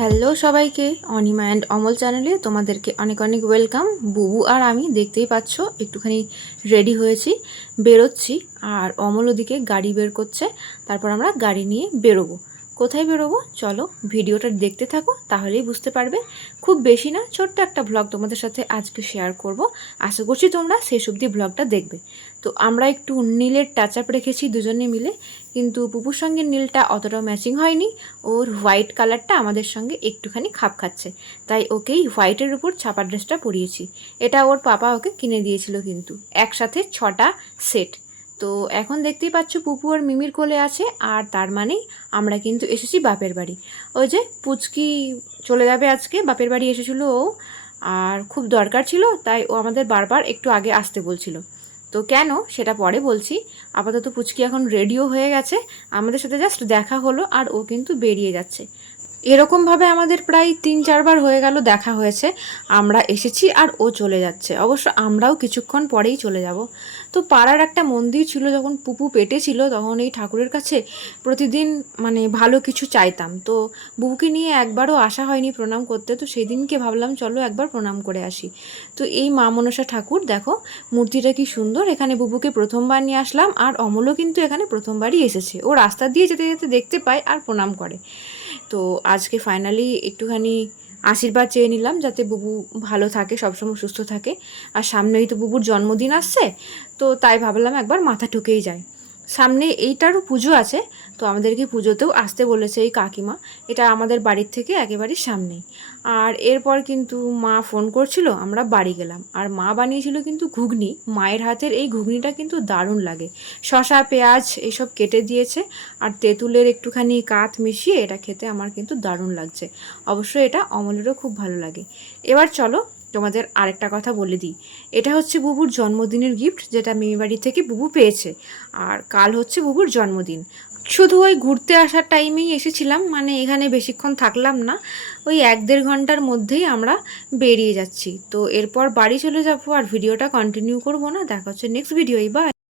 Hello সবাইকে, Anima and Amal চ্যানেলে তোমাদেরকে অনেক অনেক ওয়েলকাম। বুবু আর আমি দেখতেই পাচ্ছ একটুখানি রেডি হয়েছি, বেরোচ্ছি। আর অমল ওদিকে গাড়ি বের করছে, তারপর আমরা গাড়ি নিয়ে বেরোবো। কোথায় বেরোবো চলো ভিডিওটা দেখতে থাকো, তাহলেই বুঝতে পারবে। খুব বেশি না, ছোট্ট একটা ব্লগ তোমাদের সাথে আজকে শেয়ার করব। আশা করছি তোমরা শেষ অবধি ব্লগটা দেখবে। তো আমরা একটু নীলের টাচ আপ রেখেছি দুজনে মিলে, কিন্তু পুপুর সঙ্গে নীলটা অতটাও ম্যাচিং হয়নি। ওর হোয়াইট কালারটা আমাদের সঙ্গে একটুখানি খাপ খাচ্ছে, তাই ওকেই হোয়াইটের উপর ছাপা ড্রেসটা পরিয়েছি। এটা ওর পাপা ওকে কিনে দিয়েছিল, কিন্তু একসাথে 6টা সেট। তো এখন দেখতেই পাচ্ছ পুপু আর মিমির কোলে আছে, আর তার মানেই আমরা কিন্তু এসেছি বাপের বাড়ি। ওই যে পুচকি চলে যাবে আজকে, বাপের বাড়ি এসেছিলো ও, আর খুব দরকার ছিল, তাই ও আমাদের বারবার একটু আগে আসতে বলছিল। তো কেন সেটা পরে বলছি। আপাতত পুচকি এখন রেডিও হয়ে গেছে, আমাদের সাথে জাস্ট দেখা হলো আর ও কিন্তু বেরিয়ে যাচ্ছে। এরকমভাবে আমাদের প্রায় 3-4বার হয়ে গেল দেখা হয়েছে। আমরা এসেছি আর ও চলে যাচ্ছে, অবশ্য আমরাও কিছুক্ষণ পরেই চলে যাব। তো পাড়ার একটা মন্দির ছিল, যখন পুপু পেটে ছিল তখন এই ঠাকুরের কাছে প্রতিদিন মানে ভালো কিছু চাইতাম। তো বুবুকে নিয়ে একবারও আসা হয়নি প্রণাম করতে, তো সেই দিনকে ভাবলাম চলো একবার প্রণাম করে আসি। তো এই মা মনসা ঠাকুর দেখো, মূর্তিটা কি সুন্দর। এখানে বুবুকে প্রথমবার নিয়ে আসলাম, আর অমলও কিন্তু এখানে প্রথমবারই এসেছে। ও রাস্তা দিয়ে যেতে যেতে দেখতে পায় আর প্রণাম করে। তো আজকে ফাইনালি একটুখানি আশীর্বাদ চেয়ে নিলাম, যাতে বুবু ভালো থাকে, সবসময় সুস্থ থাকে। আর সামনেই তো বুবুর জন্মদিন আসছে, তো তাই ভাবলাম একবার মাথা ঠুকেই যায়। সামনে এইটারও পুজো আছে, তো আমাদেরকে পুজোতেও আসতে বলেছে এই কাকিমা। এটা আমাদের বাড়ির থেকে একেবারে সামনেই। আর এরপর কিন্তু মা ফোন করছিল, আমরা বাড়ি গেলাম। আর মা বানিয়েছিল কিন্তু ঘুগনি, মায়ের হাতের এই ঘুগনিটা কিন্তু দারুণ লাগে। শসা পেঁয়াজ এইসব কেটে দিয়েছে, আর তেঁতুলের একটুখানি কাঠ মিশিয়ে এটা খেতে আমার কিন্তু দারুণ লাগছে। অবশ্যই এটা অমলেরও খুব ভালো লাগে। এবার চলো তোমাদের আরেকটা কথা বলে দিই। এটা হচ্ছে বুবুর জন্মদিনের গিফট, যেটা মেয়ে বাড়ি থেকে বুবু পেয়েছে। আর কাল হচ্ছে বুবুর জন্মদিন। শুধু ওই ঘুরতে আসার টাইমেই এসেছিলাম, মানে এখানে বেশিক্ষণ থাকলাম না। ওই 1-1.5 ঘন্টার মধ্যেই আমরা বেরিয়ে যাচ্ছি। তো এরপর বাড়ি চলে যাবো, আর ভিডিওটা কন্টিনিউ করবো না। দেখা হচ্ছে নেক্সট ভিডিও। বাই।